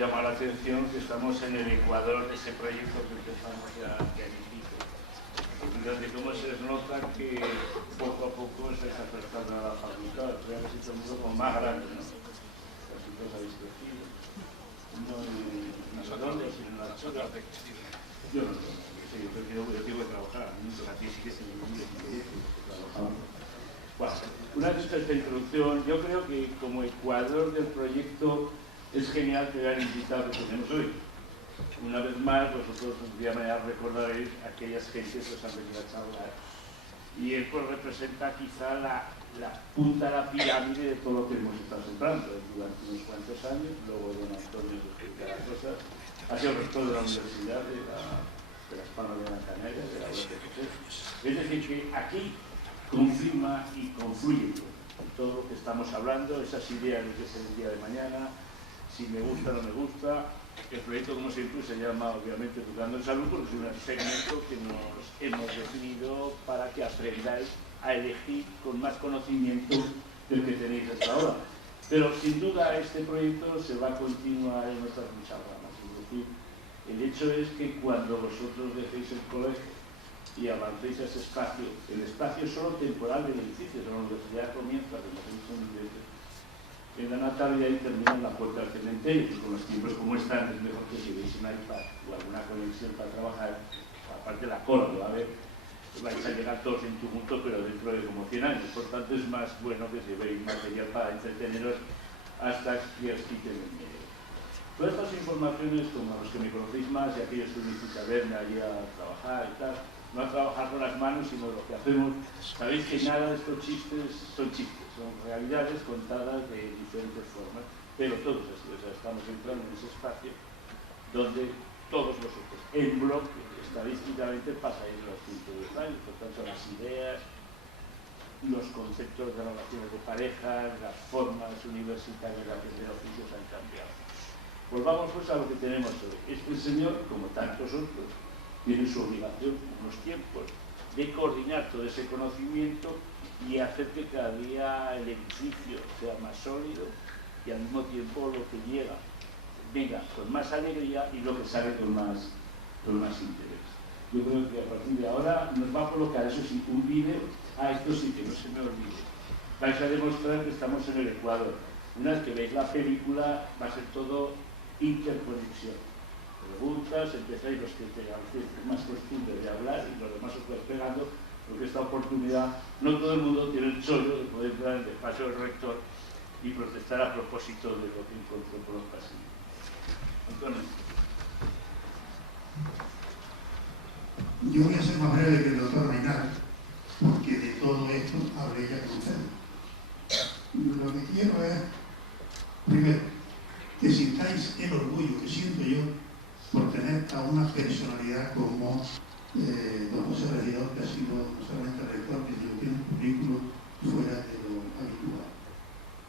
llama la atención que estamos en el ecuador de ese proyecto que empezamos ya hace años y pico. Fíjate cómo se nota que poco a poco se está acercando a la facultad, pero ha sido un mundo como más grande, ¿no? Casi todos habéis crecido. No en Redondo, sino en la zona. Yo no lo sé, yo prefiero que trabajar, a ti sí que se me olvida trabajar. Bueno, una vez hecha esta introducción, yo creo que como ecuador del proyecto es genial que vean invitado que tenemos hoy. Una vez más, vosotros de manera recordaréis aquellas gentes que os han venido a charlar. Y él pues representa quizá la punta de la pirámide de todo lo que hemos estado sembrando durante unos cuantos años. Luego don Antonio nos explicará cosas. Ha sido rector de la Universidad de Las Palmas de Gran Canaria, de la UPC. Es decir, que aquí confirma y confluye todo lo que estamos hablando, esas ideas de que es el día de mañana, si me gusta o no me gusta. El proyecto, como siempre, se llama obviamente Educando en Salud, porque es un segmento que nos hemos definido para que aprendáis a elegir con más conocimiento del que tenéis hasta ahora. Pero sin duda este proyecto se va a continuar en nuestras muchas ramas. Es decir, el hecho es que cuando vosotros dejéis el colegio y avancéis a ese espacio, el espacio solo temporal del edificio, la universidad comienza, como se dice en la Natalia, y termina en la puerta del cementerio, y con los tiempos como están es mejor que llevéis un iPad o alguna conexión para trabajar, aparte de la Córdoba, a ver, vais a llegar todos en tumulto, pero dentro de como 100 años, por tanto es más bueno que llevéis material para entreteneros hasta que os quiten el medio. Todas estas informaciones, como los que me conocéis más y aquellos que venís a verme allí a trabajar y tal, no a trabajar con las manos, sino lo que hacemos, sabéis que nada de estos chistes son chistes, son realidades contadas de diferentes formas, pero todos así, o sea, estamos entrando en ese espacio donde todos vosotros, en bloque, estadísticamente, pasáis los 5 años, por tanto, las ideas, los conceptos de relaciones de pareja, las formas universitarias de aprender oficios han cambiado. Volvamos pues a lo que tenemos hoy. Este señor, como tantos otros, tiene su obligación, unos tiempos, de coordinar todo ese conocimiento y hacer que cada día el edificio sea más sólido y al mismo tiempo lo que llega venga con más alegría y lo que sale con más interés. Yo creo que a partir de ahora nos va a colocar, eso sí, un vídeo, esto sí que no se me olvide. Vais a demostrar que estamos en el Ecuador. Una vez que veis la película va a ser todo interconexión. Preguntas, empezáis los que tengan más costumbre de hablar y los demás os vais pegando, porque esta oportunidad, no todo el mundo tiene el chollo de poder entrar en el despacho del rector y protestar a propósito de lo que encontró por los pasillos. Antonio. Yo voy a ser más breve que el doctor Reinal, porque de todo esto hablé ya con usted. Lo que quiero es, primero, que sintáis el orgullo que siento yo por tener a una personalidad como don José Regidor, que ha sido no solamente rector, sino que tiene un currículo fuera de lo habitual.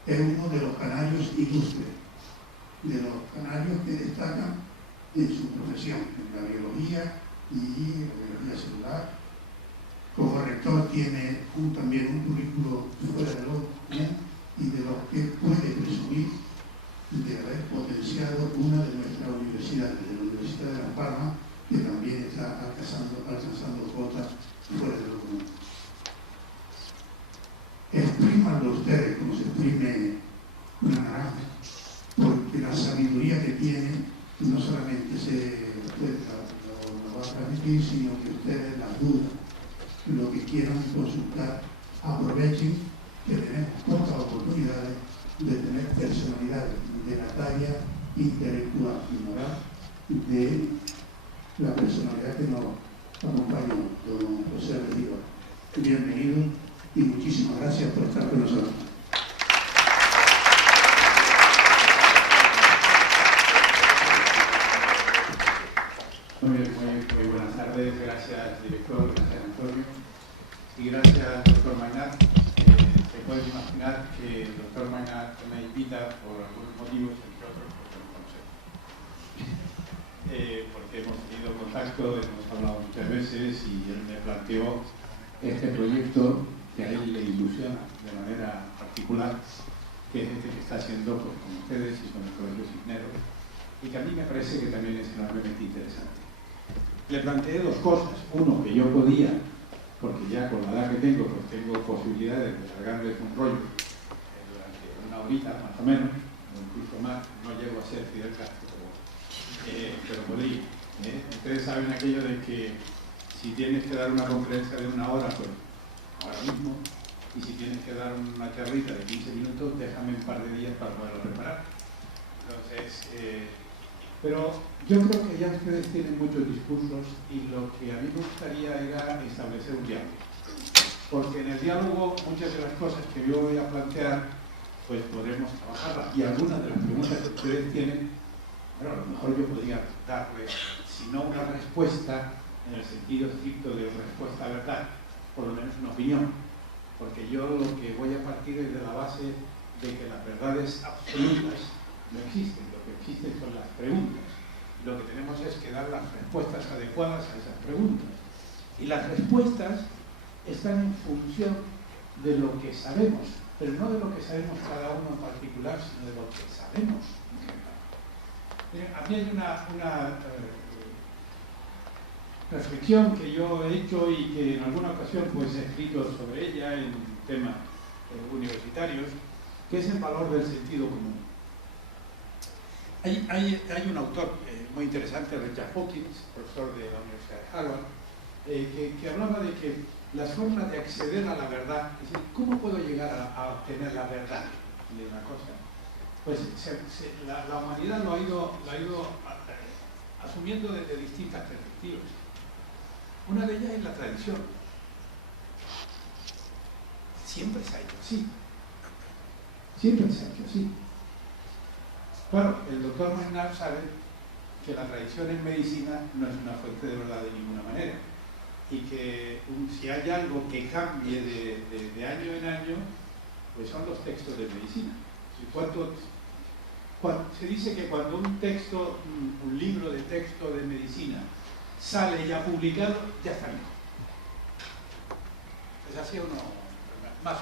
Es uno de los canarios ilustres, de los canarios que destacan en su profesión, en la biología y la biología celular. Como rector tiene también un currículo fuera de lo común y de los que puede presumir de haber potenciado una de nuestras universidades, de la Universidad de Las Palmas, que también está alcanzando cotas fuera de lo común. Exprímanlo ustedes como se exprime una naranja, porque la sabiduría que tiene no solamente lo va a transmitir, sino que ustedes las dudas, lo que quieran consultar, aprovechen que tenemos pocas oportunidades de tener personalidades de la talla intelectual y moral de la personalidad que nos acompaña, don José Regidor. Bienvenido y muchísimas gracias por estar con nosotros. Muy buenas tardes, gracias director, gracias Antonio y gracias doctor Maynard. Se puede imaginar que el doctor Maynard me invita por algunos motivos, entre otros porque me conoce. Porque hemos tenido contacto, hemos hablado muchas veces y él me planteó este proyecto que a él le ilusiona de manera particular, que es este que está haciendo pues, con ustedes y con el Colegio Cisneros, y que a mí me parece que también es enormemente interesante. Le planteé dos cosas. Uno, que yo podía, porque ya con la edad que tengo, pues tengo posibilidades de largarles un rollo durante una horita, más o menos, o incluso más. No llego a ser Fidel Castro, pero podría. Ustedes saben aquello de que si tienes que dar una conferencia de una hora, pues ahora mismo, y si tienes que dar una charrita de 15 minutos, déjame un par de días para poderlo preparar. Entonces, pero yo creo que ya ustedes tienen muchos discursos y lo que a mí me gustaría era establecer un diálogo. Porque en el diálogo muchas de las cosas que yo voy a plantear, pues podremos trabajarlas. Y algunas de las preguntas que ustedes tienen, bueno, a lo mejor yo podría darles, si no una respuesta, en el sentido estricto de respuesta a verdad, por lo menos una opinión. Porque yo lo que voy a partir es de la base de que las verdades absolutas no existen, lo que existen son las preguntas. Lo que tenemos es que dar las respuestas adecuadas a esas preguntas. Y las respuestas están en función de lo que sabemos, pero no de lo que sabemos cada uno en particular, sino de lo que sabemos en general. A mí hay una reflexión que yo he hecho y que en alguna ocasión pues he escrito sobre ella en temas universitarios, que es el valor del sentido común. Hay un autor muy interesante, Richard Hawkins, profesor de la Universidad de Harvard, que hablaba de que las formas de acceder a la verdad, es decir, ¿cómo puedo llegar a obtener la verdad de una cosa? Pues la humanidad lo ha ido asumiendo desde distintas perspectivas. Una de ellas es la tradición. Siempre se ha hecho así. Siempre se ha hecho así. Claro, el doctor Maynard sabe que la tradición en medicina no es una fuente de verdad de ninguna manera y que si hay algo que cambie de año en año, pues son los textos de medicina. Se dice que cuando un texto, un libro de texto de medicina sale ya publicado, ya está viejo. ¿Es así o no? Más.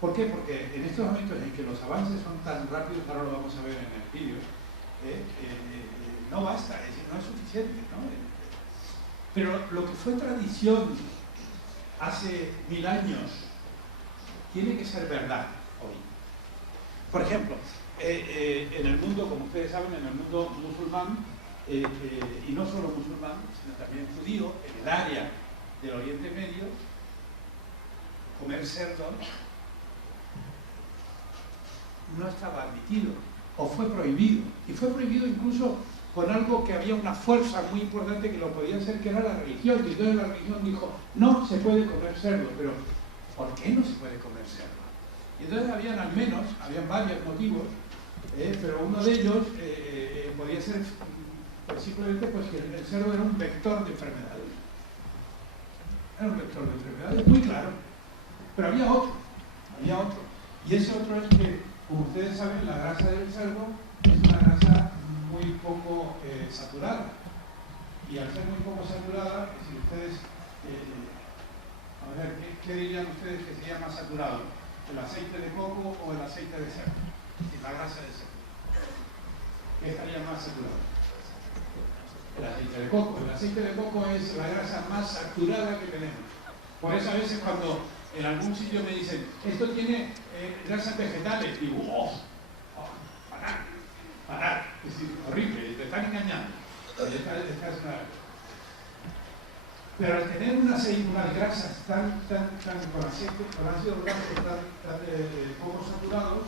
¿Por qué? Porque en estos momentos en que los avances son tan rápidos, ahora lo vamos a ver en el vídeo, no basta, es decir, no es suficiente, ¿no? Pero lo que fue tradición hace 1000 años tiene que ser verdad hoy. Por ejemplo, en el mundo, como ustedes saben, en el mundo musulmán, y no solo musulmán, sino también judío, en el área del Oriente Medio, comer cerdo no estaba admitido, o fue prohibido, y fue prohibido incluso con algo que había una fuerza muy importante que lo podía hacer, que era la religión, y entonces la religión dijo, no se puede comer cerdo, pero ¿por qué no se puede comer cerdo? Y entonces habían varios motivos, pero uno de ellos podía ser pues simplemente pues, que el cerdo era un vector de enfermedades. Era un vector de enfermedades, muy claro. Pero había otro. Y ese otro es que, como ustedes saben, la grasa del cerdo es una grasa muy poco saturada. Y al ser muy poco saturada, si ustedes, a ver, ¿qué dirían ustedes que sería más saturado? ¿El aceite de coco o el aceite de cerdo? La grasa de cerdo. ¿Qué estaría más saturado? El aceite de coco. El aceite de coco es la grasa más saturada que tenemos. Por eso a veces cuando en algún sitio me dicen, esto tiene grasas vegetales, digo, parar. Es decir, horrible, te están engañando. Pero al tener unas grasas tan con ácidos grasos tan poco saturados,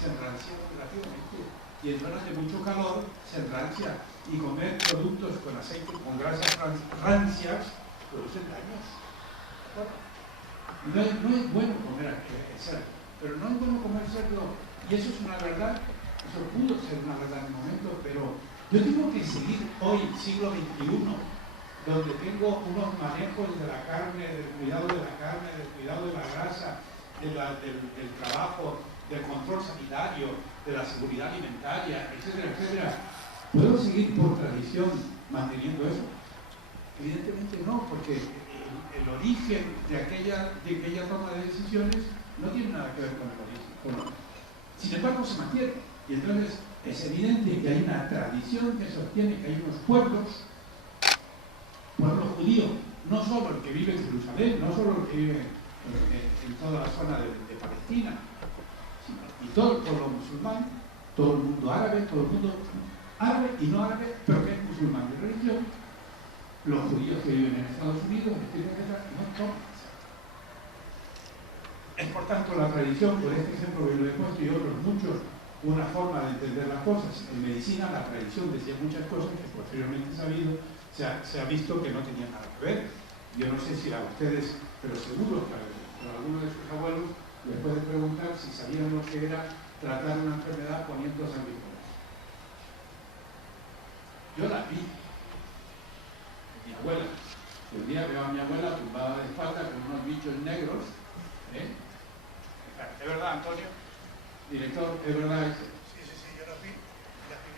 se enrancian relativamente. Y en zonas de mucho calor se enrancia. Y comer productos con aceite, con grasas rancias, producen daños. No es bueno comer cerdo, pero no es bueno comer cerdo, y eso es una verdad, eso pudo ser una verdad en un momento, pero yo tengo que seguir hoy, siglo XXI, donde tengo unos manejos de la carne, del cuidado de la carne, del cuidado de la grasa, del trabajo, del control sanitario, de la seguridad alimentaria, etcétera, etcétera. ¿Puedo seguir por tradición manteniendo eso? Evidentemente no, porque el origen de aquella toma de decisiones no tiene nada que ver con el origen. Sin embargo, se mantiene. Y entonces Es evidente que hay una tradición que sostiene que hay unos pueblos judíos, no solo el que vive en Jerusalén, no solo el que vive en toda la zona de Palestina, sino y todo el pueblo musulmán, todo el mundo árabe, todo el mundo árabe y no árabe, pero que es musulmán de religión, los judíos que viven en Estados Unidos, etcétera, no toman. Es por tanto la tradición, por este ejemplo que lo he puesto y otros muchos, una forma de entender las cosas. En medicina la tradición decía muchas cosas que posteriormente se ha visto que no tenían nada que ver. Yo no sé si a ustedes, pero seguro que a algunos de sus abuelos les pueden preguntar si sabían lo que era tratar una enfermedad poniendo sanguijuelas. Yo la vi. Mi abuela. Un día veo a mi abuela tumbada de espalda con unos bichos negros. ¿Es verdad, Antonio? Director, ¿es verdad eso? Sí, yo las viví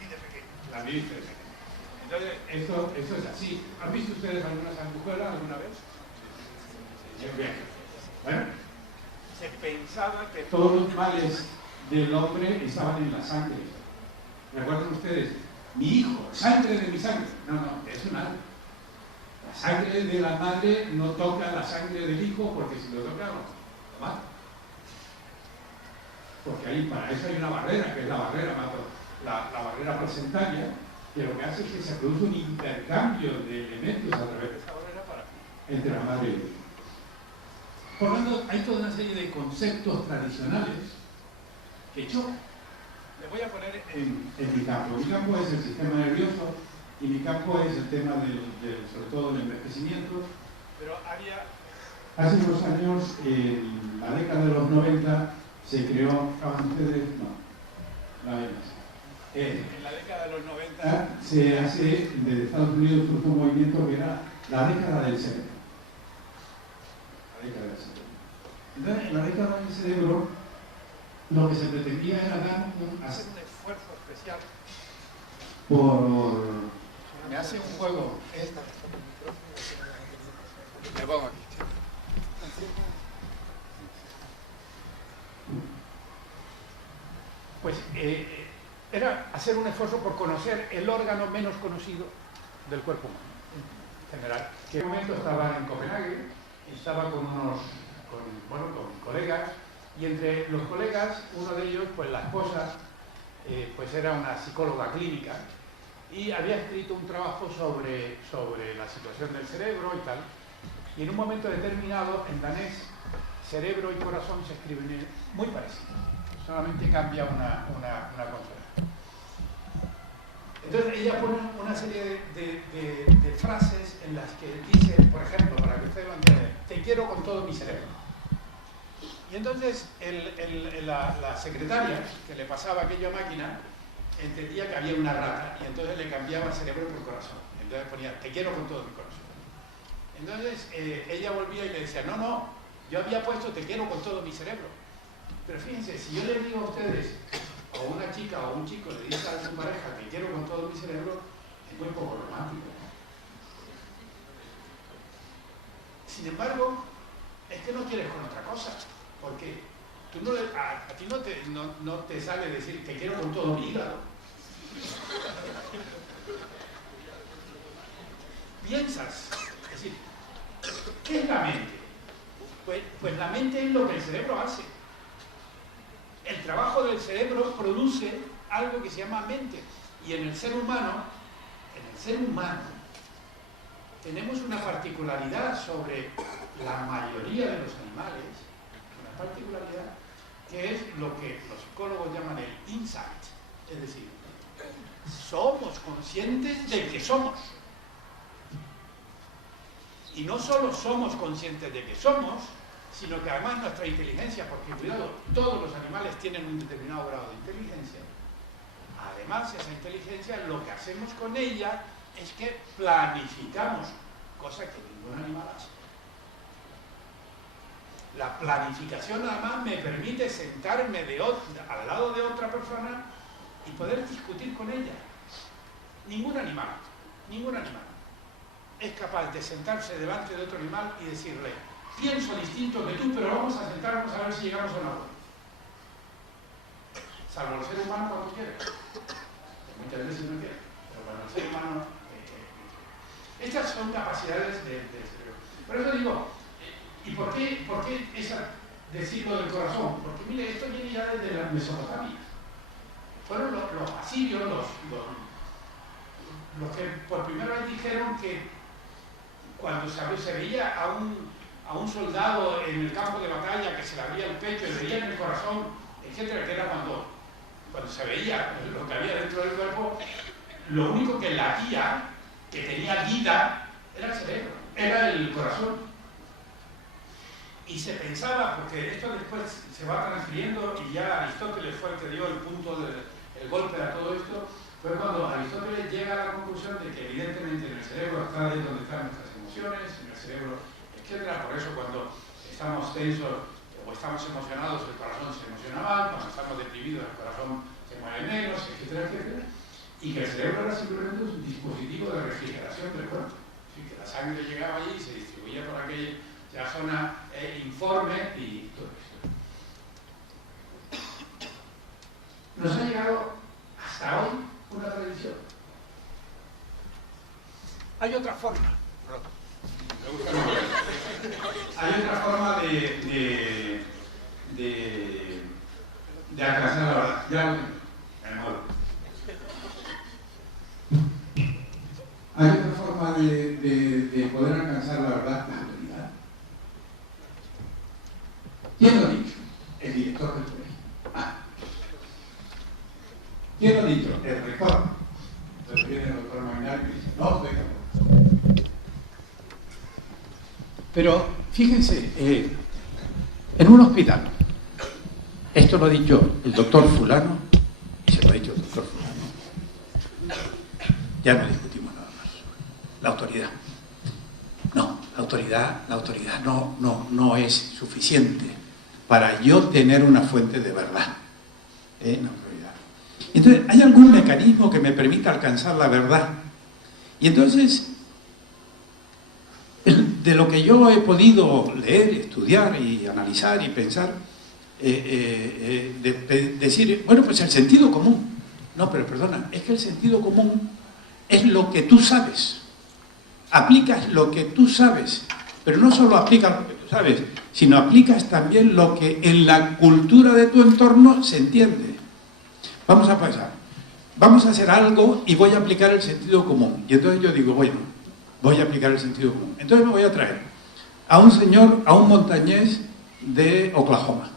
de pequeño. Las viste de pequeño. Entonces, eso es así. ¿Han visto ustedes alguna sanguijuela alguna vez? Sí. Bien. Bueno, se pensaba que todos los males del hombre estaban en la sangre. ¿Recuerdan ustedes? Mi hijo, sangre de mi sangre. No, eso nada. La sangre de la madre no toca la sangre del hijo porque si lo toca, lo mata. Porque ahí, para eso hay una barrera, que es la barrera barrera placentaria, que lo que hace es que se produce un intercambio de elementos a través de esa barrera entre la madre y el hijo. Por lo tanto, hay toda una serie de conceptos tradicionales que chocan. Les voy a poner en mi campo. Mi campo es el sistema nervioso y mi campo es el tema sobre todo del envejecimiento. Pero hace unos años, en la década de los 90, se creó, ¿estaban ustedes? No, la vemos. En la década de los 90 se hace, desde Estados Unidos surge un movimiento que era la década del cerebro. La década del cerebro. Entonces, en la década del cerebro, lo que se pretendía era hacer un esfuerzo especial por... Me hace un juego. Me pongo aquí. Pues era hacer un esfuerzo por conocer el órgano menos conocido del cuerpo humano, en general. En ese momento estaba en Copenhague y estaba con colegas, y entre los colegas, uno de ellos, pues la esposa, pues era una psicóloga clínica y había escrito un trabajo sobre la situación del cerebro y tal, y en un momento determinado, en danés, cerebro y corazón se escriben muy parecidos. Solamente cambia una consonante. Entonces ella pone una serie de frases en las que dice, por ejemplo, para que ustedes lo entiendan, te quiero con todo mi cerebro. Y entonces la secretaria que le pasaba aquella máquina entendía que había una rata y entonces le cambiaba cerebro por corazón. Entonces ponía, te quiero con todo mi corazón. Entonces ella volvía y le decía, no, yo había puesto te quiero con todo mi cerebro. Pero fíjense, si yo le digo a ustedes, o una chica o un chico le dice a su pareja que quiero con todo mi cerebro, es muy poco romántico. Sin embargo, es que no quieres con otra cosa, porque tú a ti no te sale decir te quiero con todo mi hígado. Piensas, es decir, ¿qué es la mente? Pues la mente es lo que el cerebro hace. El trabajo del cerebro produce algo que se llama mente. Y en el ser humano, tenemos una particularidad sobre la mayoría de los animales, una particularidad que es lo que los psicólogos llaman el insight. Es decir, somos conscientes de que somos. Y no solo somos conscientes de que somos, sino que además nuestra inteligencia, porque cuidado, todos los animales tienen un determinado grado de inteligencia. Además, esa inteligencia, lo que hacemos con ella es que planificamos, cosa que ningún animal hace. La planificación además me permite sentarme al lado de otra persona y poder discutir con ella. Ningún animal es capaz de sentarse delante de otro animal y decirle, pienso distinto que tú, pero vamos a sentarnos a ver si llegamos a un acuerdo. Salvo el ser humano cuando quiere. son capacidades del cerebro. Por eso digo, ¿y por qué decirlo del corazón? Porque mire, esto viene ya desde la Mesopotamia. Fueron los asirios los que por primera vez dijeron que cuando se veía a un soldado en el campo de batalla que se le abría el pecho y veía en el corazón, etcétera, que era cuando se veía lo que había dentro del cuerpo, lo único que latía, que tenía vida, era el cerebro, era el corazón. Y se pensaba, porque esto después se va transfiriendo, y ya Aristóteles fue el que dio el punto el golpe a todo esto, fue cuando Aristóteles llega a la conclusión de que evidentemente en el cerebro está ahí donde están nuestras emociones, en el cerebro, etcétera. Por eso cuando estamos tensos o estamos emocionados, el corazón se emociona más, cuando estamos deprimidos, el corazón se mueve menos, etcétera, etcétera. Y que el cerebro era simplemente un dispositivo de refrigeración del cuerpo. Así que la sangre llegaba allí y se distribuía por aquella zona informe y todo esto. Nos ha llegado hasta hoy una tradición. Hay otra forma. Hay otra forma de alcanzar la verdad. Ya hay otra forma de poder alcanzar la verdad, la autoridad. ¿Quién lo ha dicho? El director del colegio. ¿Quién lo ha dicho? El rector. Entonces viene el doctor Magnal y dice, no, estoy de acuerdo. Pero fíjense, en un hospital, esto lo ha dicho el doctor fulano, y se lo ha dicho el doctor fulano, ya no discutimos nada más. La autoridad. No, la autoridad no es suficiente para yo tener una fuente de verdad. No. Entonces, ¿hay algún mecanismo que me permita alcanzar la verdad? Y entonces, de lo que yo he podido leer, estudiar y analizar y pensar, decir, bueno, pues el sentido común. No, pero perdona, es que el sentido común es lo que tú sabes. Aplicas lo que tú sabes, pero no solo aplicas lo que tú sabes, sino aplicas también lo que en la cultura de tu entorno se entiende. Vamos a pasar, vamos a hacer algo y voy a aplicar el sentido común. Y entonces yo digo, bueno, voy a aplicar el sentido común. Entonces me voy a traer a un señor, a un montañés de Oklahoma.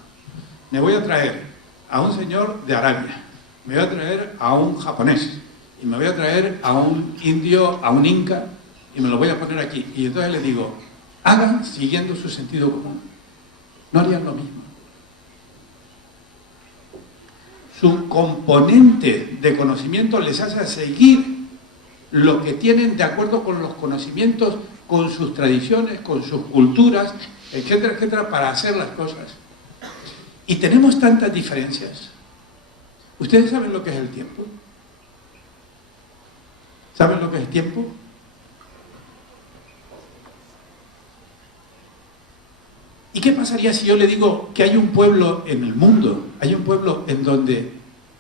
Me voy a traer a un señor de Arabia. Me voy a traer a un japonés. Y me voy a traer a un indio, a un inca, y me lo voy a poner aquí. Y entonces le digo, hagan siguiendo su sentido común. No harían lo mismo. Su componente de conocimiento les hace seguir lo que tienen de acuerdo con los conocimientos, con sus tradiciones, con sus culturas, etcétera, etcétera, para hacer las cosas. Y tenemos tantas diferencias. ¿Ustedes saben lo que es el tiempo? ¿Saben lo que es el tiempo? ¿Y qué pasaría si yo le digo que hay un pueblo en el mundo, hay un pueblo en donde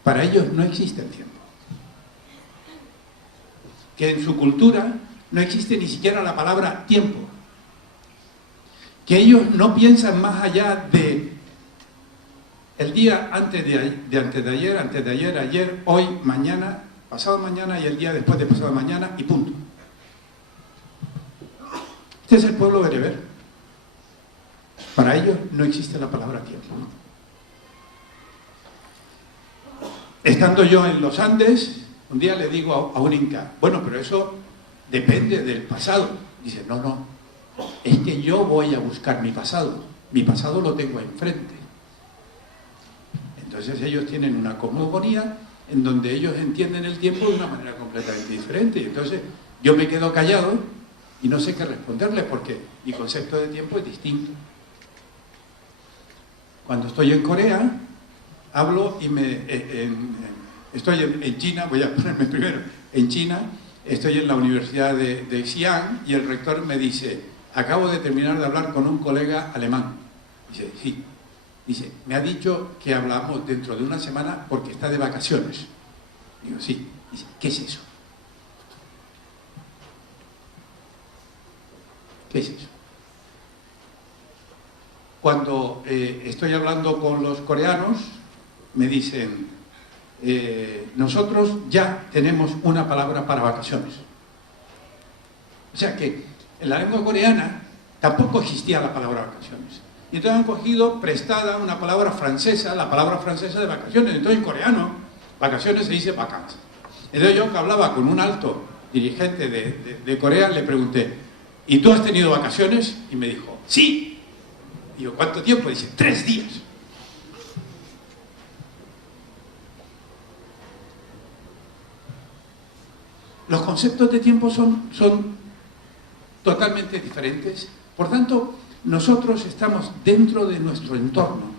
para ellos no existe el tiempo? Que en su cultura no existe ni siquiera la palabra tiempo. Que ellos no piensan más allá de el día antes de ayer, ayer, hoy, mañana, pasado mañana y el día después de pasado mañana y punto. Este es el pueblo bereber. Para ellos no existe la palabra tiempo. Estando yo en los Andes, un día le digo a un inca, bueno, pero eso depende del pasado. Dice, no, es que yo voy a buscar mi pasado lo tengo enfrente. Entonces ellos tienen una cosmogonía en donde ellos entienden el tiempo de una manera completamente diferente. Y entonces yo me quedo callado y no sé qué responderles porque mi concepto de tiempo es distinto. Cuando estoy en Corea, hablo y estoy en China, voy a ponerme primero, en China, estoy en la Universidad de Xi'an y el rector me dice, acabo de terminar de hablar con un colega alemán. Dice, sí. Dice, me ha dicho que hablamos dentro de una semana porque está de vacaciones. Digo, sí. Dice, ¿qué es eso? ¿Qué es eso? Cuando estoy hablando con los coreanos, me dicen, nosotros ya tenemos una palabra para vacaciones. O sea que en la lengua coreana tampoco existía la palabra vacaciones. Y entonces han cogido prestada una palabra francesa, la palabra francesa de vacaciones. Entonces en coreano, vacaciones se dice vacances. Entonces yo, que hablaba con un alto dirigente de Corea, le pregunté, ¿y tú has tenido vacaciones? Y me dijo, sí. Digo, ¿cuánto tiempo? Dice, 3 días. Los conceptos de tiempo son totalmente diferentes. Por tanto, nosotros estamos dentro de nuestro entorno,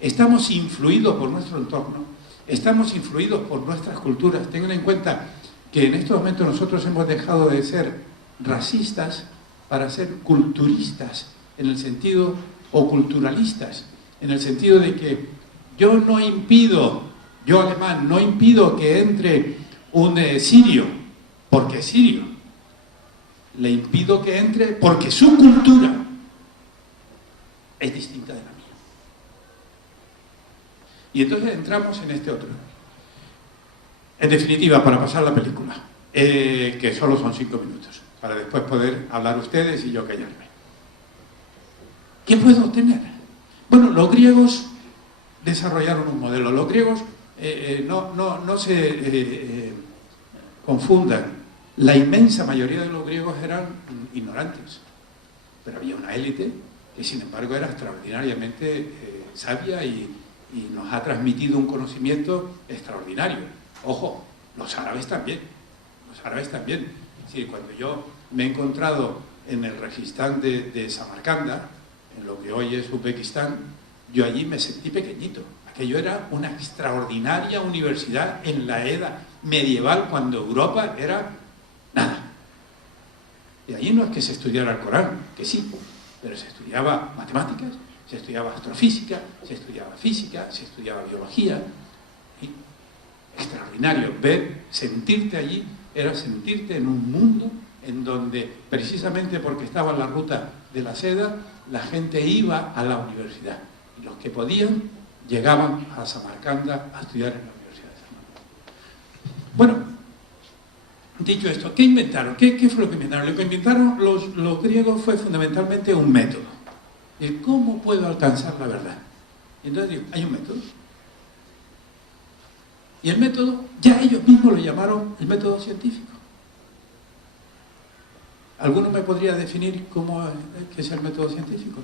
estamos influidos por nuestro entorno, estamos influidos por nuestras culturas. Tengan en cuenta que en estos momentos nosotros hemos dejado de ser racistas para ser culturistas, en el sentido, o culturalistas, en el sentido de que yo no impido, yo alemán, no impido que entre un sirio, porque es sirio. Le impido que entre porque su cultura es distinta de la mía. Y entonces entramos en este otro. En definitiva, para pasar la película, que solo son 5 minutos, para después poder hablar ustedes y yo callarme. ¿Qué puedo obtener? Bueno, los griegos desarrollaron un modelo. Los griegos no se confundan. La inmensa mayoría de los griegos eran ignorantes, pero había una élite que sin embargo era extraordinariamente sabia y nos ha transmitido un conocimiento extraordinario. Ojo, los árabes también. Es decir, cuando yo me he encontrado en el Registán de Samarcanda, en lo que hoy es Uzbekistán, yo allí me sentí pequeñito. Aquello era una extraordinaria universidad en la edad medieval, cuando Europa era nada. Y allí no es que se estudiara el Corán, que sí, pero se estudiaba matemáticas, se estudiaba astrofísica, se estudiaba física, se estudiaba biología. Y extraordinario sentirte allí, era sentirte en un mundo en donde, precisamente porque estaba en la ruta de la seda, la gente iba a la universidad. Y los que podían, llegaban a Samarcanda a estudiar en la Universidad de Samarcanda. Bueno, dicho esto, ¿qué inventaron? ¿Qué fue lo que inventaron? Lo que inventaron los griegos fue fundamentalmente un método. ¿Cómo puedo alcanzar la verdad? Y entonces digo, hay un método. Y el método, ya ellos mismos lo llamaron el método científico. ¿Alguno me podría definir qué es el método científico?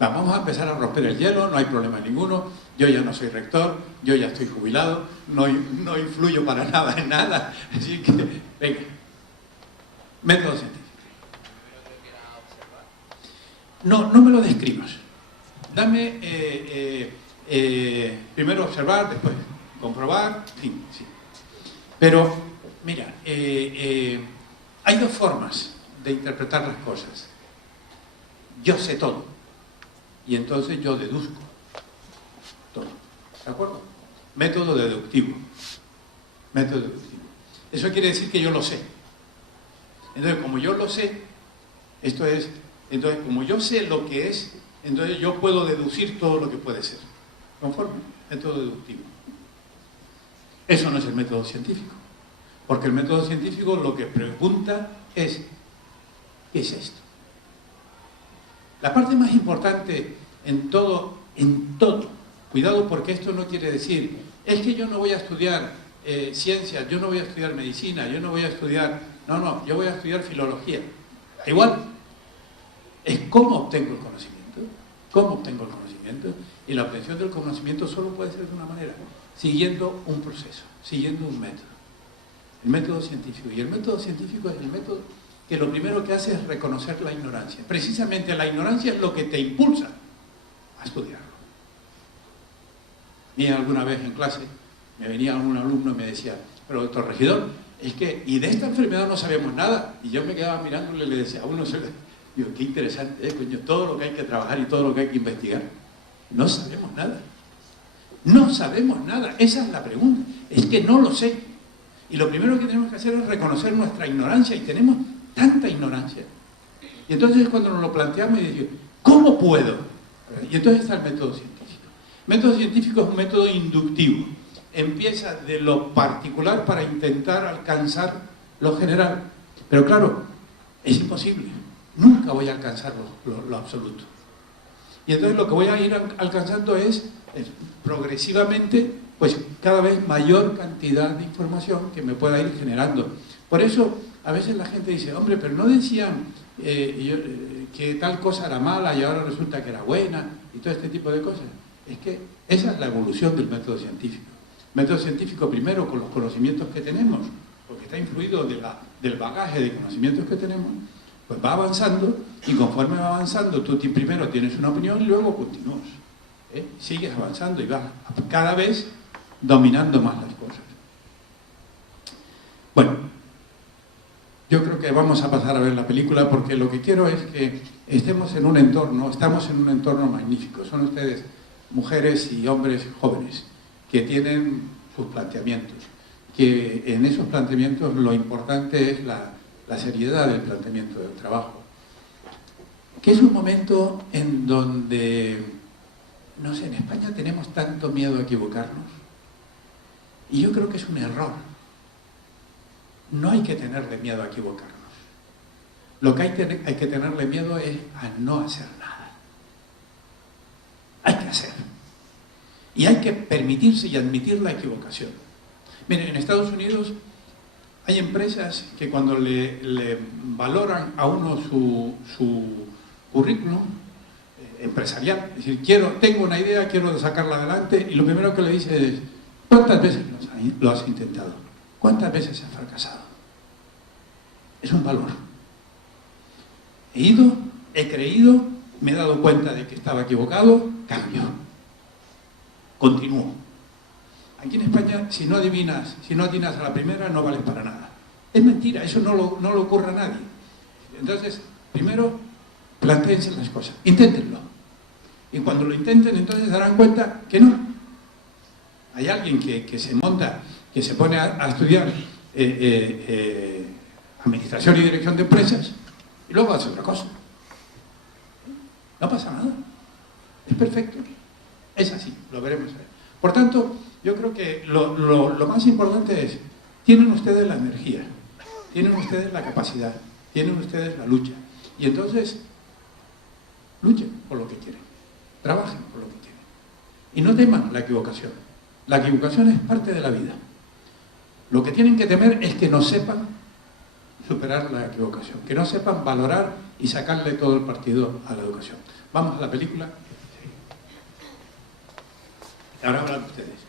Vamos a empezar a romper el hielo, no hay problema ninguno. Yo ya no soy rector, yo ya estoy jubilado, no influyo para nada en nada. Así que, venga, método científico. No me lo describas. Dame primero observar, después comprobar, sí. Pero, mira, hay 2 formas de interpretar las cosas. Yo sé todo, y entonces yo deduzco todo. ¿De acuerdo? Método deductivo. Eso quiere decir que yo lo sé. Entonces, como yo lo sé, entonces, como yo sé lo que es, entonces yo puedo deducir todo lo que puede ser. ¿Conforme? Método deductivo. Eso no es el método científico. Porque el método científico lo que pregunta es, ¿qué es esto? La parte más importante en todo, cuidado, porque esto no quiere decir, es que yo no voy a estudiar ciencias, yo no voy a estudiar medicina, yo no voy a estudiar, no, yo voy a estudiar filología. Igual, es cómo obtengo el conocimiento, y la obtención del conocimiento solo puede ser de una manera, siguiendo un proceso, siguiendo un método. El método científico. Y el método científico es el método que lo primero que hace es reconocer la ignorancia. Precisamente la ignorancia es lo que te impulsa a estudiarlo. Mira, alguna vez en clase me venía un alumno y me decía, pero doctor Regidor, es que, y de esta enfermedad no sabemos nada. Y yo me quedaba mirándole y le decía, digo, qué interesante, coño, todo lo que hay que trabajar y todo lo que hay que investigar. No sabemos nada. No sabemos nada. Esa es la pregunta. Es que no lo sé. Y lo primero que tenemos que hacer es reconocer nuestra ignorancia, y tenemos tanta ignorancia. Y entonces cuando nos lo planteamos y decimos, ¿cómo puedo? Y entonces está el método científico. El método científico es un método inductivo. Empieza de lo particular para intentar alcanzar lo general. Pero claro, es imposible. Nunca voy a alcanzar lo absoluto. Y entonces lo que voy a ir alcanzando es progresivamente, pues cada vez mayor cantidad de información que me pueda ir generando. Por eso a veces la gente dice, hombre, pero no decían que tal cosa era mala y ahora resulta que era buena y todo este tipo de cosas. Es que esa es la evolución del método científico. El método científico, primero, con los conocimientos que tenemos, porque está influido del bagaje de conocimientos que tenemos, pues va avanzando, y conforme va avanzando, tú primero tienes una opinión y luego continúas. Sigues avanzando y vas cada vez dominando más las cosas. Bueno, yo creo que vamos a pasar a ver la película, porque lo que quiero es que estamos en un entorno magnífico. Son ustedes mujeres y hombres jóvenes que tienen sus planteamientos, que en esos planteamientos lo importante es la seriedad del planteamiento del trabajo, que es un momento en donde, no sé, en España tenemos tanto miedo a equivocarnos, y yo creo que es un error. No hay que tenerle miedo a equivocarnos. Lo que hay que tenerle miedo es a no hacer nada. Hay que hacer. Y hay que permitirse y admitir la equivocación. Miren, en Estados Unidos hay empresas que cuando le valoran a uno su currículum empresarial, es decir, tengo una idea, quiero sacarla adelante, y lo primero que le dice es, ¿cuántas veces lo has intentado? ¿Cuántas veces has fracasado? Es un valor. He ido, he creído, me he dado cuenta de que estaba equivocado, cambio. Continúo. Aquí en España, si no atinas a la primera, no vales para nada. Es mentira, eso no lo ocurre a nadie. Entonces, primero, plantéense las cosas, inténtenlo. Y cuando lo intenten, entonces darán cuenta que no. Hay alguien que se monta, que se pone a estudiar administración y dirección de empresas, y luego hace otra cosa. No pasa nada. Es perfecto. Es así, lo veremos. Por tanto, yo creo que lo más importante es, tienen ustedes la energía, tienen ustedes la capacidad, tienen ustedes la lucha. Y entonces, luchen por lo que quieren, trabajen por lo que quieren. Y no teman la equivocación. La equivocación es parte de la vida. Lo que tienen que temer es que no sepan superar la equivocación, que no sepan valorar y sacarle todo el partido a la educación. Vamos a la película. Ahora hablan ustedes.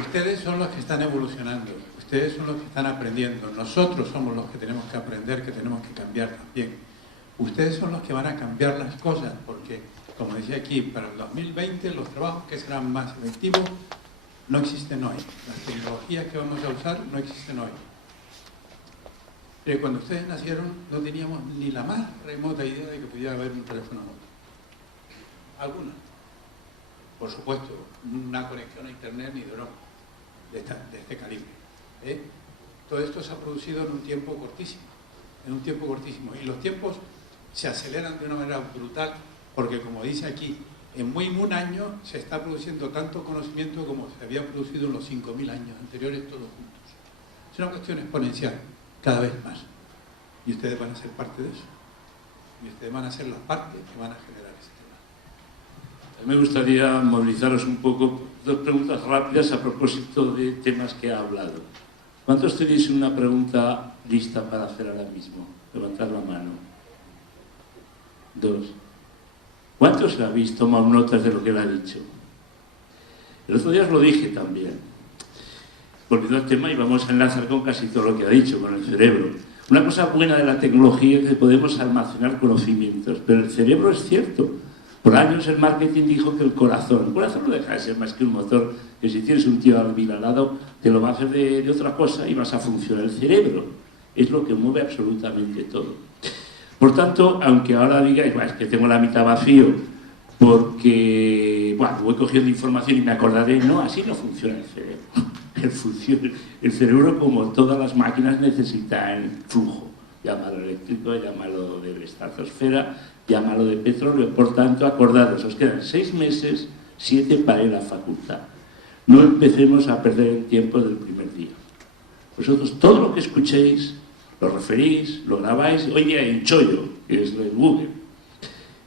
Ustedes son los que están evolucionando, ustedes son los que están aprendiendo, nosotros somos los que tenemos que aprender, que tenemos que cambiar también. Ustedes son los que van a cambiar las cosas, porque, como decía aquí, para el 2020 los trabajos que serán más efectivos no existen hoy. Las tecnologías que vamos a usar no existen hoy. Pero cuando ustedes nacieron no teníamos ni la más remota idea de que pudiera haber un teléfono móvil. Alguna. Por supuesto, una conexión a internet ni de broma, de este calibre. Todo esto se ha producido en un tiempo cortísimo, y los tiempos se aceleran de una manera brutal, porque como dice aquí, en un año se está produciendo tanto conocimiento como se había producido en los 5.000 años anteriores todos juntos. Es una cuestión exponencial, cada vez más. Y ustedes van a ser parte de eso. Y ustedes van a ser las partes que van a generar ese tema. Me gustaría movilizaros un poco, dos preguntas rápidas a propósito de temas que ha hablado. ¿Cuántos tenéis una pregunta lista para hacer ahora mismo? Levantad la mano. 2. ¿Cuántos habéis tomado notas de lo que él ha dicho? El otro día os lo dije también. Volviendo al tema, y vamos a enlazar con casi todo lo que ha dicho, con el cerebro. Una cosa buena de la tecnología es que podemos almacenar conocimientos, pero el cerebro es cierto. Por años el marketing dijo que el corazón no deja de ser más que un motor, que si tienes un tío al lado, te lo va a hacer de otra cosa y vas a funcionar. El cerebro es lo que mueve absolutamente todo. Por tanto, aunque ahora digáis, es que tengo la mitad vacío porque, voy cogiendo información y me acordaré, no, así no funciona el cerebro. El cerebro, como todas las máquinas, necesita el flujo. Llámalo eléctrico, llámalo de estratosfera, llámalo de petróleo. Por tanto, acordaros, os quedan 6 meses, 7 para ir a la facultad. No empecemos a perder el tiempo del primer día. Vosotros todo lo que escuchéis, lo referís, lo grabáis. Hoy día hay un chollo, que es el Google.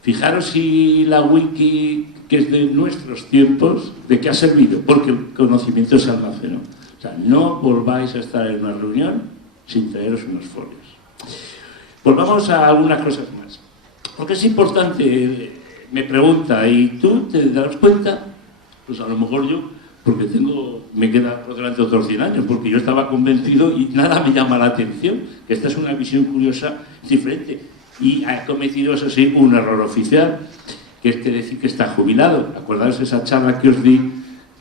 Fijaros si la wiki, que es de nuestros tiempos, ¿de qué ha servido? Porque el conocimiento se almacenó. O sea, no volváis a estar en una reunión sin traeros unos folios. Volvamos a algunas cosas más. Porque es importante, me pregunta, ¿y tú te darás cuenta? Pues a lo mejor yo, porque me queda por delante otros 100 años, porque yo estaba convencido y nada me llama la atención, que esta es una visión curiosa diferente. Y ha cometido, eso sí, un error oficial, que es que decir que está jubilado. Acordaos esa charla que os di,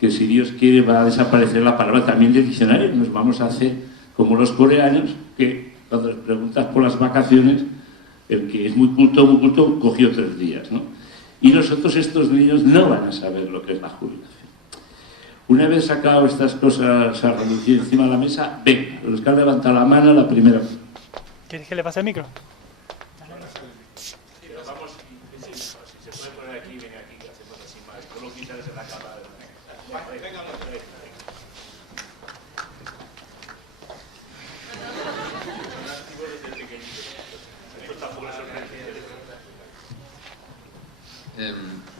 que si Dios quiere va a desaparecer la palabra también del diccionario. Nos vamos a hacer como los coreanos, que cuando les preguntas por las vacaciones, el que es muy culto, cogió 3 días, ¿no? Y nosotros, estos niños, no van a saber lo que es la jubilación. Una vez sacado estas cosas a relucir encima de la mesa, venga, los que han levantado la mano, la primera. ¿Quieres que le pase el micro? Pero vamos, si se puede poner aquí, venga aquí, que hacemos así más. Tú lo quitas en la cámara. Venga,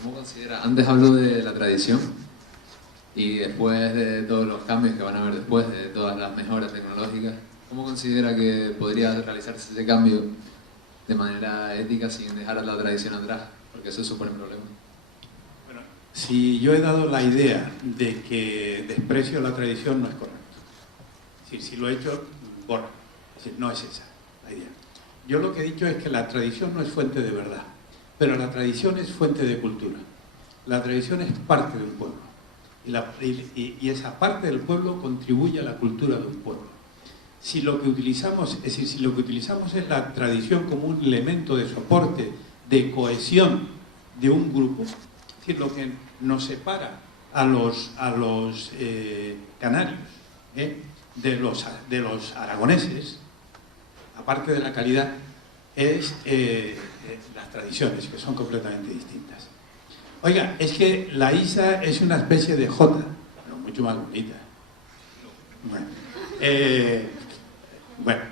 ¿Cómo considera? Antes habló de la tradición y después de todos los cambios que van a haber después, de todas las mejoras tecnológicas, ¿cómo considera que podría realizarse ese cambio de manera ética sin dejar a la tradición atrás? Porque eso es súper problema. Bueno, si yo he dado la idea de que desprecio la tradición, no es correcto. Si lo he hecho, borra. Es decir, no es esa la idea. Yo lo que he dicho es que la tradición no es fuente de verdad, pero la tradición es fuente de cultura. La tradición es parte de un pueblo. Y esa parte del pueblo contribuye a la cultura de un pueblo. Si lo que utilizamos, es la tradición como un elemento de soporte, de cohesión de un grupo, es decir, lo que nos separa a los canarios de los aragoneses, aparte de la calidad, es las tradiciones, que son completamente distintas. Oiga, es que la Isa es una especie de jota, pero mucho más bonita. Bueno,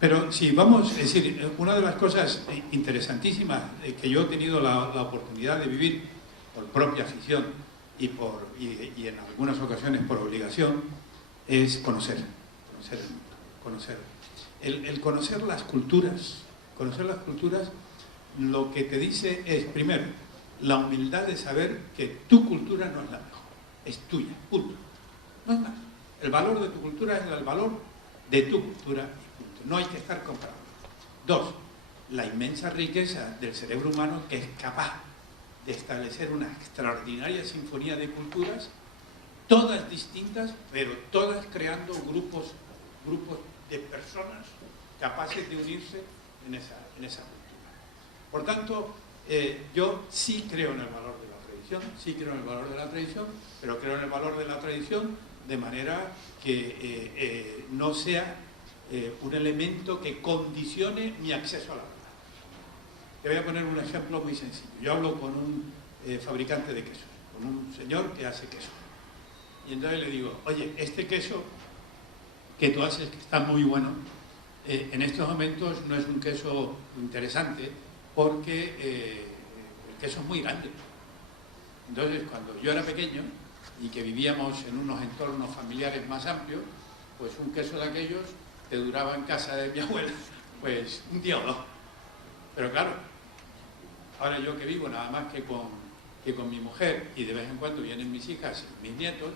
pero si vamos, es decir, una de las cosas interesantísimas que yo he tenido la oportunidad de vivir por propia afición y en algunas ocasiones por obligación, es conocer el mundo, el conocer las culturas. Conocer las culturas lo que te dice es, primero, la humildad de saber que tu cultura no es la mejor, es tuya, punto. No es más. El valor de tu cultura es el valor de tu cultura y punto. No hay que estar comparando. 2. La inmensa riqueza del cerebro humano, que es capaz de establecer una extraordinaria sinfonía de culturas, todas distintas, pero todas creando grupos de personas capaces de unirse en esa cultura. Por tanto, yo sí creo en el valor de la tradición, sí creo en el valor de la tradición, pero creo en el valor de la tradición de manera que no sea un elemento que condicione mi acceso a la verdad. Te voy a poner un ejemplo muy sencillo. Yo hablo con un fabricante de quesos, con un señor que hace queso. Y entonces le digo, oye, este queso que tú haces, que está muy bueno, en estos momentos no es un queso interesante porque el queso es muy grande. Entonces, cuando yo era pequeño y que vivíamos en unos entornos familiares más amplios, pues un queso de aquellos te duraba en casa de mi abuela pues un día o dos. Pero claro, ahora yo que vivo nada más que con mi mujer y de vez en cuando vienen mis hijas y mis nietos,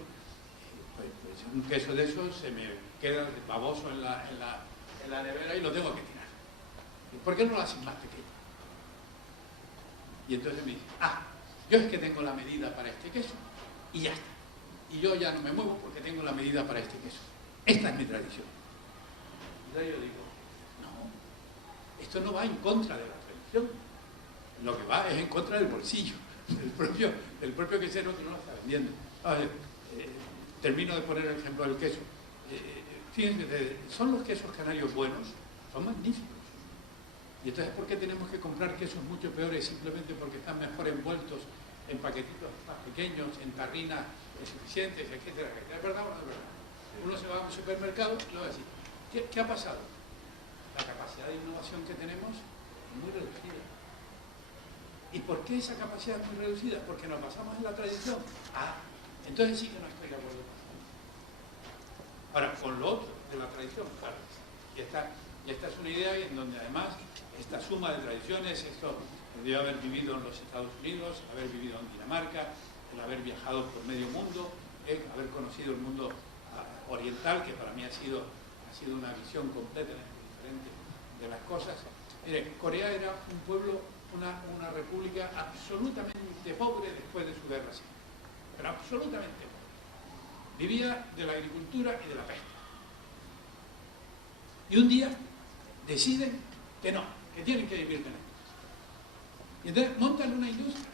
pues un queso de esos se me queda baboso en la nevera y lo tengo que tirar. ¿Y por qué no lo hacen más pequeño? Y entonces me dice, yo es que tengo la medida para este queso y ya está. Y yo ya no me muevo porque tengo la medida para este queso. Esta es mi tradición. Y entonces yo digo, no, esto no va en contra de la tradición. Lo que va es en contra del bolsillo, del propio quesero que no lo está vendiendo. Termino de poner el ejemplo del queso. Fíjense, son los quesos canarios buenos, son magníficos. Y entonces, ¿por qué tenemos que comprar quesos mucho peores simplemente porque están mejor envueltos en paquetitos más pequeños, en tarrinas suficientes, etcétera, etcétera? ¿Es verdad o no es verdad? Uno se va a un supermercado y lo va a decir, ¿qué ha pasado? La capacidad de innovación que tenemos es muy reducida. ¿Y por qué esa capacidad es muy reducida? Porque nos basamos en la tradición. Entonces sí que no estoy de acuerdo. Ahora, con lo otro de la tradición, claro, y esta es una idea en donde además esta suma de tradiciones, esto de haber vivido en los Estados Unidos, haber vivido en Dinamarca, el haber viajado por medio mundo, haber conocido el mundo oriental, que para mí ha sido una visión completamente diferente de las cosas. Mire, Corea era un pueblo, una república absolutamente pobre después de su guerra civil, pero absolutamente pobre. Vivía de la agricultura y de la pesca. Y un día deciden que no, que tienen que vivir de esto. Y entonces montan una industria,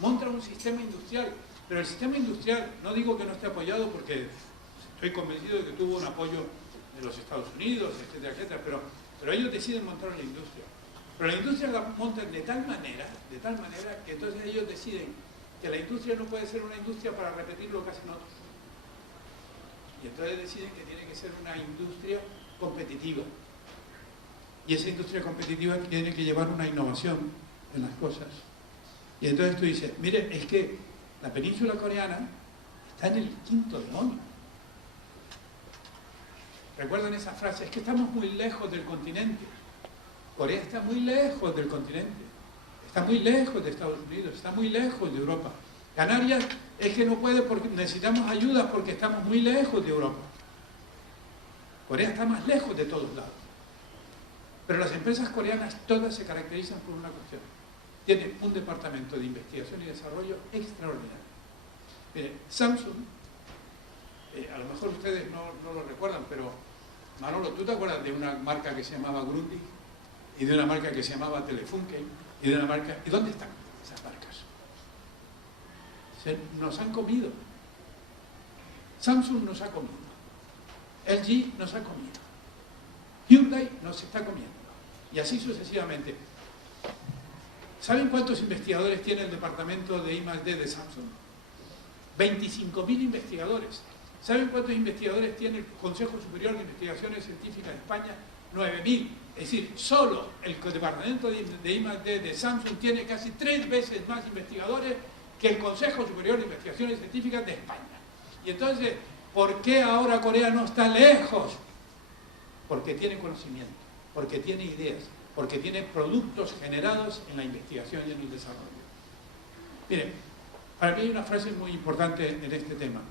montan un sistema industrial, pero el sistema industrial, no digo que no esté apoyado porque estoy convencido de que tuvo un apoyo de los Estados Unidos, etcétera, etcétera, pero ellos deciden montar una industria. Pero la industria la montan de tal manera que entonces ellos deciden que la industria no puede ser una industria para repetir lo que hacen otros. Y entonces deciden que tiene que ser una industria competitiva. Y esa industria competitiva tiene que llevar una innovación en las cosas. Y entonces tú dices, mire, es que la península coreana está en el quinto demonio. ¿Recuerdan esa frase? Es que estamos muy lejos del continente. Corea está muy lejos del continente. Está muy lejos de Estados Unidos, está muy lejos de Europa. Canarias es que no puede porque necesitamos ayuda porque estamos muy lejos de Europa. Corea está más lejos de todos lados. Pero las empresas coreanas todas se caracterizan por una cuestión. Tienen un departamento de investigación y desarrollo extraordinario. Mire, Samsung, a lo mejor ustedes no lo recuerdan, pero Manolo, ¿tú te acuerdas de una marca que se llamaba Grundig? Y de una marca que se llamaba Telefunken, y de una marca... ¿Y dónde están esas marcas? Nos han comido. Samsung nos ha comido. LG nos ha comido. Hyundai nos está comiendo. Y así sucesivamente. ¿Saben cuántos investigadores tiene el departamento de I+D de Samsung? 25.000 investigadores. ¿Saben cuántos investigadores tiene el Consejo Superior de Investigaciones Científicas de España? 9.000. Es decir, solo el departamento de I+D de Samsung tiene casi 3 veces más investigadores que el Consejo Superior de Investigaciones Científicas de España. Y entonces, ¿por qué ahora Corea no está lejos? Porque tiene conocimiento, porque tiene ideas, porque tiene productos generados en la investigación y en el desarrollo. Miren, para mí hay una frase muy importante en este tema.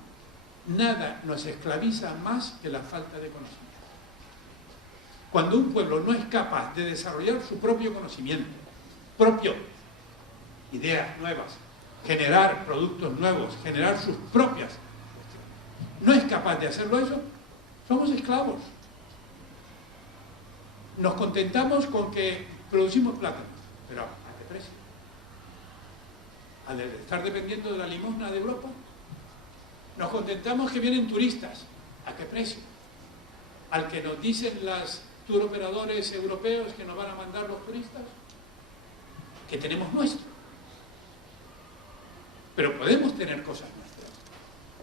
Nada nos esclaviza más que la falta de conocimiento. Cuando un pueblo no es capaz de desarrollar su propio conocimiento, ideas nuevas, generar productos nuevos, generar sus propias, no es capaz de hacerlo eso, somos esclavos. Nos contentamos con que producimos plátanos, pero ¿a qué precio? Al estar dependiendo de la limosna de Europa. Nos contentamos que vienen turistas, ¿a qué precio? Al que nos dicen los tour operadores europeos que nos van a mandar los turistas, que tenemos nuestro. Pero podemos tener cosas nuestras.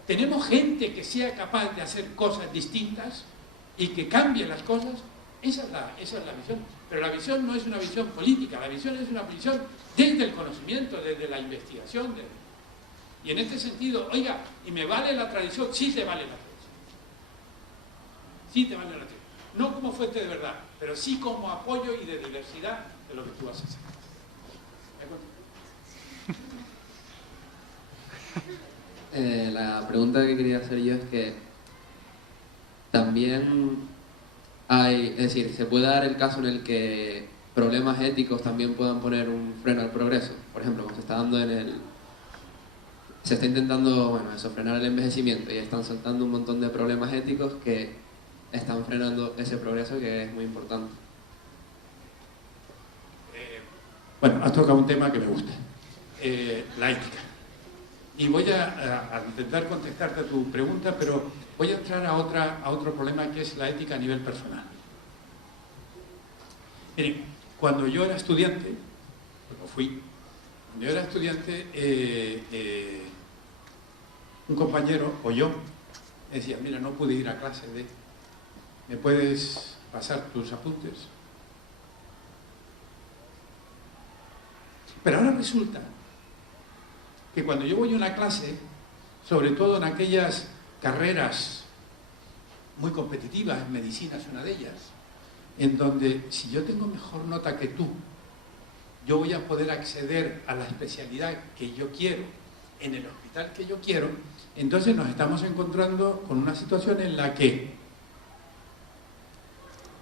Tenemos gente que sea capaz de hacer cosas distintas y que cambie las cosas. Esa es la visión. Pero la visión no es una visión política, la visión es una visión desde el conocimiento, desde la investigación. Y en este sentido, oiga, ¿y me vale la tradición? Sí te vale la tradición. Sí te vale la tradición. No como fuente de verdad, pero sí como apoyo y de diversidad de lo que tú haces. La pregunta que quería hacer yo es que también hay, es decir, se puede dar el caso en el que problemas éticos también puedan poner un freno al progreso. Por ejemplo, como se está dando se está intentando, bueno, eso, frenar el envejecimiento y están saltando un montón de problemas éticos que están frenando ese progreso que es muy importante. Bueno, has tocado un tema que me gusta, la ética. Y voy a intentar contestarte a tu pregunta, pero voy a entrar a otro problema que es la ética a nivel personal. Miren, cuando yo era estudiante, cuando yo era estudiante, un compañero o yo me decía, mira, no pude ir a clase ¿me puedes pasar tus apuntes? Pero ahora resulta que cuando yo voy a una clase, sobre todo en aquellas carreras muy competitivas, en medicina es una de ellas, en donde si yo tengo mejor nota que tú, yo voy a poder acceder a la especialidad que yo quiero, en el hospital que yo quiero, entonces nos estamos encontrando con una situación en la que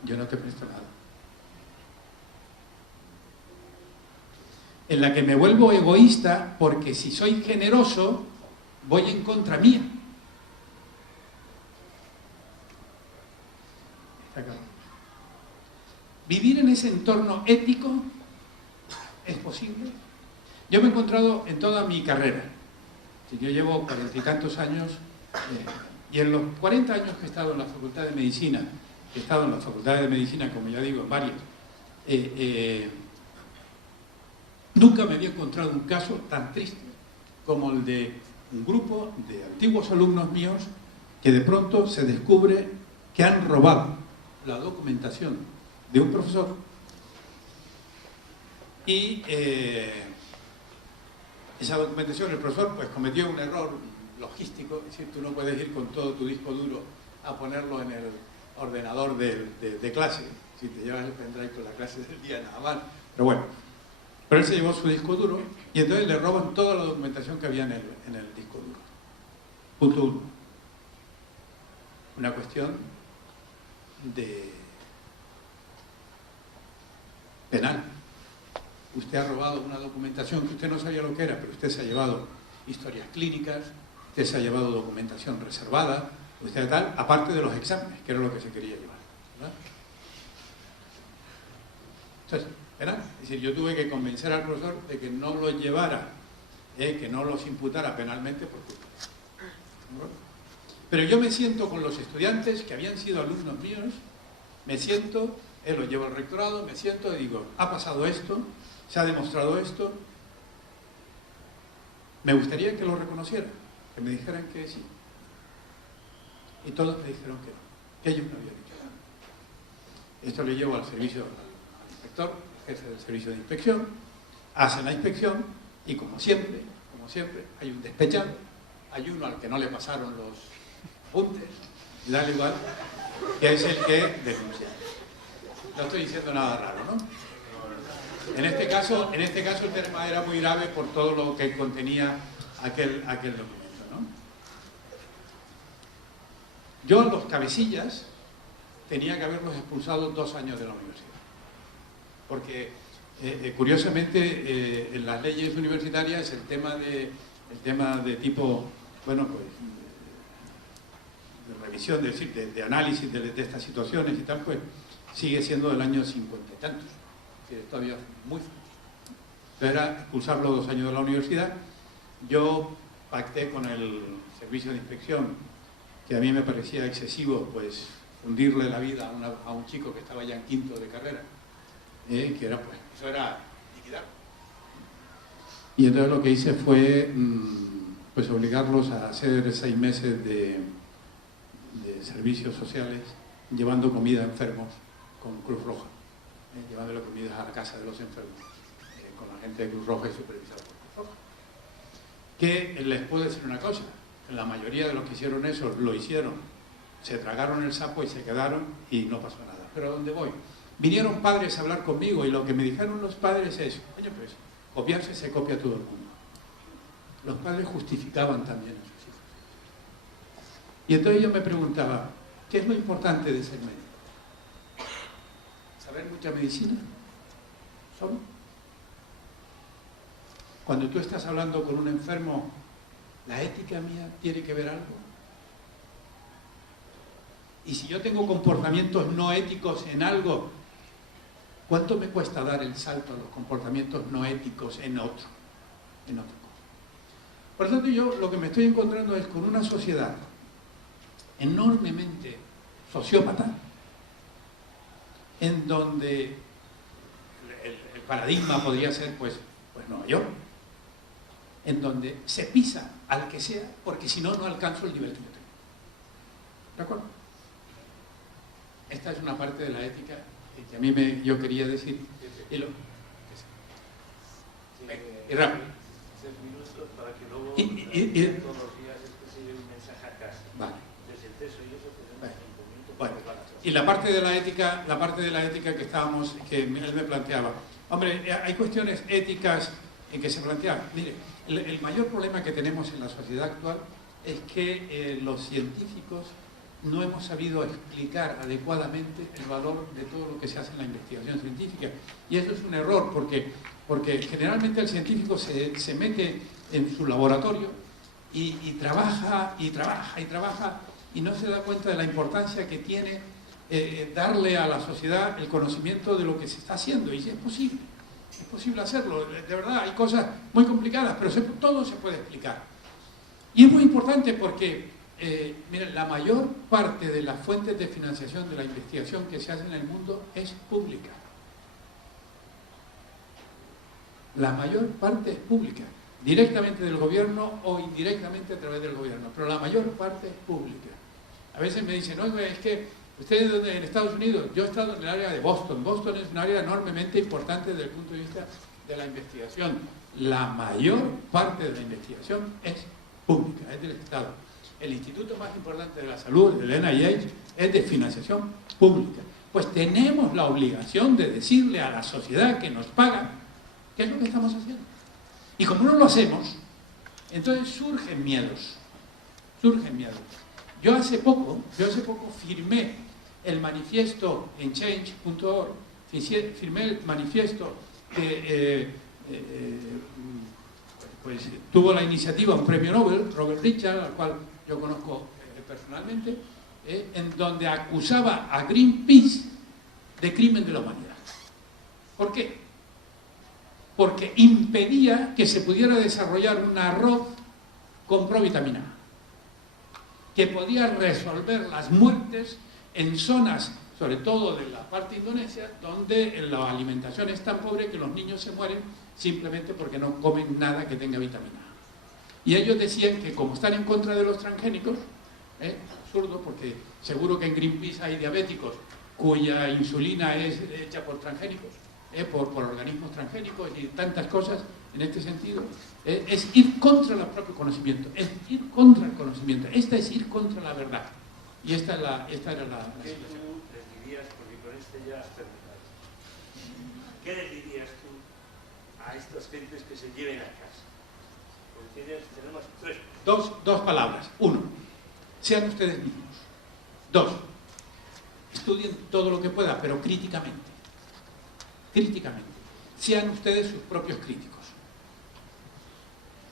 yo no te presto nada. En la que me vuelvo egoísta porque si soy generoso voy en contra mía. ¿Vivir en ese entorno ético es posible? Yo me he encontrado en toda mi carrera, yo llevo 40 y tantos años, y en los 40 años que he estado en la Facultad de Medicina, como ya digo, en varios, nunca me había encontrado un caso tan triste como el de un grupo de antiguos alumnos míos que de pronto se descubre que han robado la documentación de un profesor y esa documentación, el profesor pues cometió un error logístico, es decir, tú no puedes ir con todo tu disco duro a ponerlo en el ordenador de clase, si te llevas el pendrive con la clase del día nada más, pero bueno. Pero él se llevó su disco duro y entonces le roban toda la documentación que había en el disco duro. Punto 1. Una cuestión de penal. Usted ha robado una documentación que usted no sabía lo que era, pero usted se ha llevado historias clínicas, usted se ha llevado documentación reservada, usted tal, aparte de los exámenes, que era lo que se quería llevar, ¿verdad? Entonces, ¿verdad? Es decir, yo tuve que convencer al profesor de que no los llevara, que no los imputara penalmente, porque... Pero yo me siento con los estudiantes que habían sido alumnos míos, me siento, los llevo al rectorado, me siento y digo, ha pasado esto, se ha demostrado esto, me gustaría que lo reconocieran, que me dijeran que sí. Y todos me dijeron que no, que ellos no habían dicho nada. Esto lo llevo al servicio, al inspector, jefe del servicio de inspección, hacen la inspección y como siempre, hay un despechado, hay uno al que no le pasaron los apuntes, y da igual, que es el que denuncia. No estoy diciendo nada raro, ¿no? En este caso el tema era muy grave por todo lo que contenía aquel documento, ¿no? Yo a los cabecillas tenía que haberlos expulsado 2 años de la universidad. Porque, curiosamente, en las leyes universitarias el tema de tipo, bueno, pues, de revisión, es decir, de análisis de estas situaciones y tal, pues, sigue siendo del año 50 y tantos. Que es todavía muy fuerte. Era expulsarlo 2 años de la universidad. Yo pacté con el servicio de inspección, que a mí me parecía excesivo, pues, hundirle la vida a un chico que estaba ya en quinto de carrera, que era, pues, eso era liquidar. Y entonces lo que hice fue, pues, obligarlos a hacer 6 meses de servicios sociales, llevando comida a enfermos con Cruz Roja, llevándole comidas a la casa de los enfermos, con la gente de Cruz Roja y supervisado por Cruz Roja. Que les puedo decir una cosa, la mayoría de los que hicieron eso lo hicieron, se tragaron el sapo y se quedaron y no pasó nada. Pero ¿a dónde voy? Vinieron padres a hablar conmigo y lo que me dijeron los padres es, oye, pues, copiarse se copia todo el mundo. Los padres justificaban también a sus hijos. Y entonces yo me preguntaba, ¿qué es lo importante de ser médico? ¿Saber mucha medicina? ¿Solo? Cuando tú estás hablando con un enfermo, ¿la ética mía tiene que ver algo? Y si yo tengo comportamientos no éticos en algo, ¿cuánto me cuesta dar el salto a los comportamientos no éticos en otro? Por lo tanto, yo lo que me estoy encontrando es con una sociedad enormemente sociópata, en donde el paradigma podría ser, pues Nueva York, en donde se pisa al que sea, porque si no, no alcanzo el nivel que yo tengo. ¿De acuerdo? Esta es una parte de la ética que a mí yo quería decir. Y rápido. 3 minutos para que luego Y todos los días se lleve un mensaje a casa. Vale. Desde el texto y eso tenemos 5 minutos. Bueno, y la parte de la ética que estábamos, que él me planteaba. Hombre, hay cuestiones éticas en que se plantean. Mire, el mayor problema que tenemos en la sociedad actual es que los científicos no hemos sabido explicar adecuadamente el valor de todo lo que se hace en la investigación científica. Y eso es un error, porque generalmente el científico se mete en su laboratorio y trabaja y no se da cuenta de la importancia que tiene darle a la sociedad el conocimiento de lo que se está haciendo. Y es posible hacerlo. De verdad, hay cosas muy complicadas, pero todo se puede explicar. Y es muy importante porque miren, la mayor parte de las fuentes de financiación de la investigación que se hace en el mundo es pública. La mayor parte es pública, directamente del gobierno o indirectamente a través del gobierno, pero la mayor parte es pública. A veces me dicen, oye, es que ustedes en Estados Unidos, yo he estado en el área de Boston. Boston es un área enormemente importante desde el punto de vista de la investigación. La mayor parte de la investigación es pública, es del Estado. El instituto más importante de la salud, el NIH, es de financiación pública. Pues tenemos la obligación de decirle a la sociedad que nos paga qué es lo que estamos haciendo. Y como no lo hacemos, entonces surgen miedos. Yo hace poco firmé el manifiesto en change.org, firmé el manifiesto que pues tuvo la iniciativa un premio Nobel, Robert Richard, al cual yo conozco personalmente, en donde acusaba a Greenpeace de crimen de la humanidad. ¿Por qué? Porque impedía que se pudiera desarrollar un arroz con provitamina A, que podía resolver las muertes en zonas, sobre todo de la parte indonesia, donde la alimentación es tan pobre que los niños se mueren simplemente porque no comen nada que tenga vitamina A. Y ellos decían que como están en contra de los transgénicos, absurdo, porque seguro que en Greenpeace hay diabéticos cuya insulina es hecha por transgénicos, por organismos transgénicos y tantas cosas en este sentido, es ir contra el propio conocimiento, es ir contra el conocimiento, esta es ir contra la verdad. Y esta era la ¿Qué situación. tú les dirías, porque con este ya has terminado, qué les dirías tú a estas gentes que se lleven a casa? Porque tenemos 3. Dos palabras. Uno, sean ustedes mismos. 2, estudien todo lo que puedan, pero críticamente. Críticamente. Sean ustedes sus propios críticos.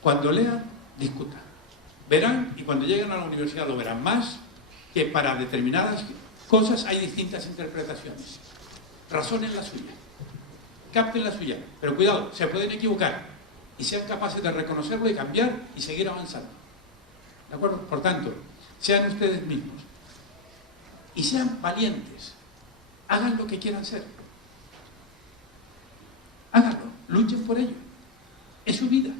Cuando lean, discutan. Verán, y cuando lleguen a la universidad lo verán más, que para determinadas cosas hay distintas interpretaciones. Razonen la suya. Capten la suya. Pero cuidado, se pueden equivocar. Y sean capaces de reconocerlo y cambiar y seguir avanzando. ¿De acuerdo? Por tanto, sean ustedes mismos. Y sean valientes. Hagan lo que quieran ser. Háganlo. Luchen por ello. Es su vida.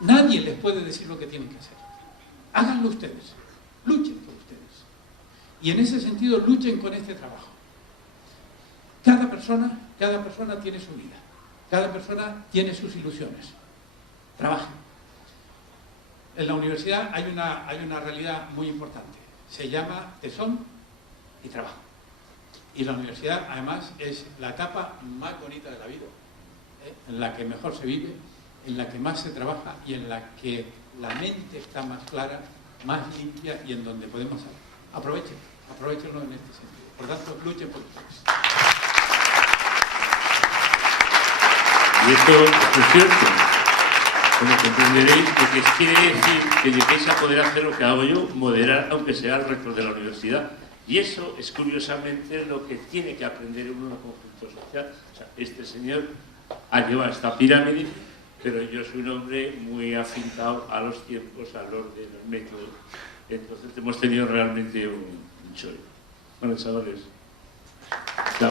Nadie les puede decir lo que tienen que hacer. Háganlo ustedes. Luchen por ustedes. Y en ese sentido, luchen con este trabajo. Cada persona tiene su vida. Cada persona tiene sus ilusiones. Trabajen. En la universidad hay una realidad muy importante. Se llama tesón y trabajo. Y la universidad, además, es la etapa más bonita de la vida, en la que mejor se vive, en la que más se trabaja y en la que la mente está más clara, más limpia y en donde podemos hacer. Aprovechenlo en este sentido. Por tanto, luchen por ustedes. Y esto es cierto, como comprenderéis, porque quiere decir que lleguéis a poder hacer lo que hago yo, moderar, aunque sea el rector de la universidad. Y eso es curiosamente lo que tiene que aprender uno en un conflicto social. O sea, este señor ha llevado esta pirámide, pero yo soy un hombre muy afincado a los tiempos, al orden, al método. Entonces hemos tenido realmente un chollo. Bueno, chavales. Chao.